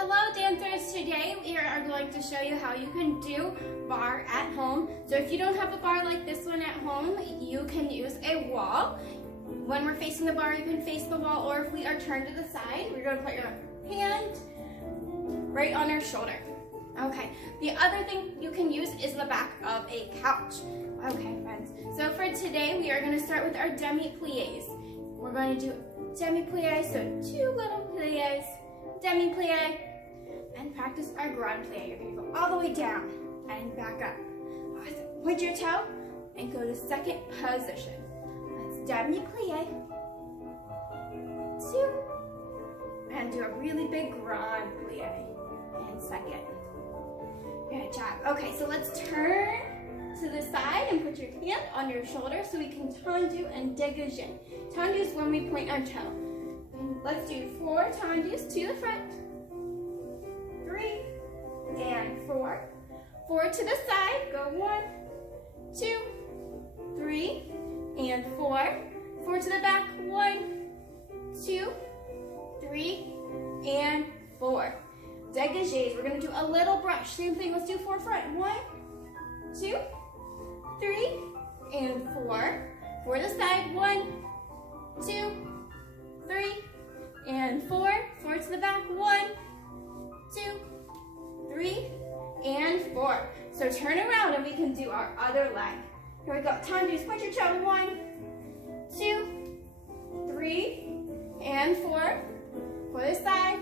Hello dancers, today we are going to show you how you can do barre at home. So if you don't have a barre like this one at home, you can use a wall. When we're facing the barre, you can face the wall, or if we are turned to the side, we're going to put your hand right on our shoulder. Okay, the other thing you can use is the back of a couch. Okay friends, so for today we are going to start with our demi-plies. We're going to do demi-plies, so 2 little plies, demi-plie, and practice our grand plie. You're going to go all the way down and back up. Awesome. Point your toe and go to second position. That's demi-plie, 2, and do a really big grand plie and second. Good job. Okay, so let's turn to the side and put your hand on your shoulder so we can tendu and dégagé. Tendu is when we point our toe. And let's do 4 tendus to the front, 3 and 4. 4 to the side, go 1, 2, 3 and 4. 4 to the back, 1, 2, 3 and 4. Dégagés, we're going to do a little brush. Same thing, let's do 4 front. 1, 2, 3 and 4. 4 to the side, 1, 2, 3 and 4. 4 to the back, 1, 2, 3 and 4. So turn around and we can do our other leg. Here we go. Tendus, point your toe. 1, 2, 3 and 4. For the side,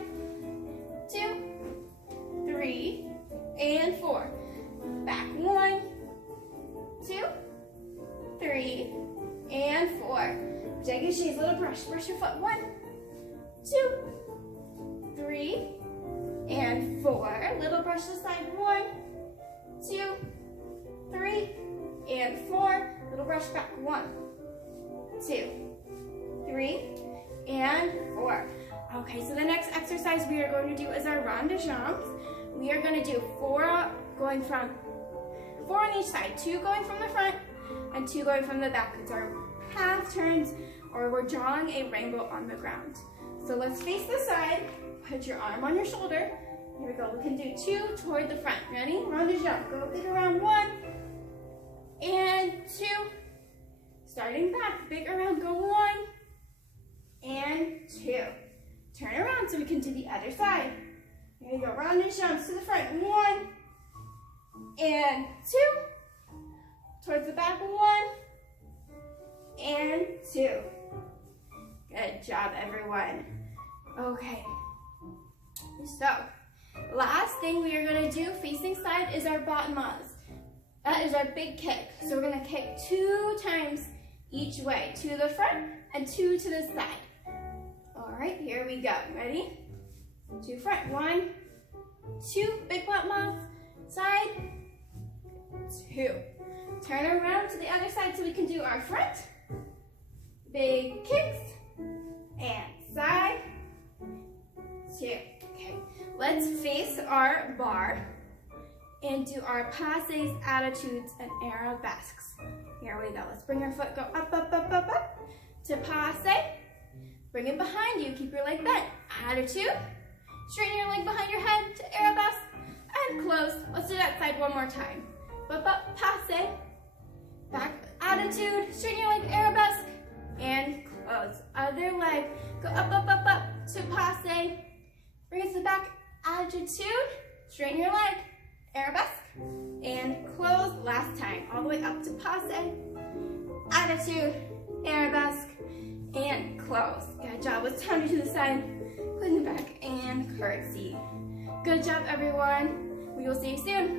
2, 3 and 4. Back, 1, 2, 3 and 4. Dégagés, little brush. Brush your foot. 1, 2, 3 and 4. Little brush to the side. 1, 2, 3 and 4. Little brush back. 1, 2, 3 and 4. Okay, so the next exercise we are going to do is our rond de jambes. We are going to do 4 going from 4 on each side, 2 going from the front and 2 going from the back. It's our half turns, or we're drawing a rainbow on the ground. So let's face the side, put your arm on your shoulder. Here we go, we can do 2 toward the front. Ready? Rond de jambes. Go big around, 1 and 2. Starting back, big around, go 1 and 2. Turn around so we can do the other side. Here we go, rond de jambes to the front, 1 and 2. Towards the back, 1 and 2. Good job, everyone. Okay, so last thing we are going to do facing side is our battements. That is our big kick. So we're going to kick 2 times each way, to the front and 2 to the side. All right, here we go. Ready? 2 front, 1, 2, big battements, side, 2. Turn around to the other side so we can do our front, big kicks, and side, 2. Okay, let's face our barre and do our passes, attitudes, and arabesques. Here we go. Let's bring our foot, go up, up, up, up, up, to passe. Bring it behind you, keep your leg bent. Attitude, straighten your leg behind your head to arabesque, and close. Let's do that side one more time. Up, up, passe, back, attitude, straighten your leg, arabesque, and close. Other leg, go up, up, up, up, to passe. Bring it to the back, attitude, straighten your leg, arabesque, and close. Last time, all the way up to passe, attitude, arabesque, and close. Good job. Let's turn it to the side, put in the back, and curtsy. Good job, everyone. We will see you soon.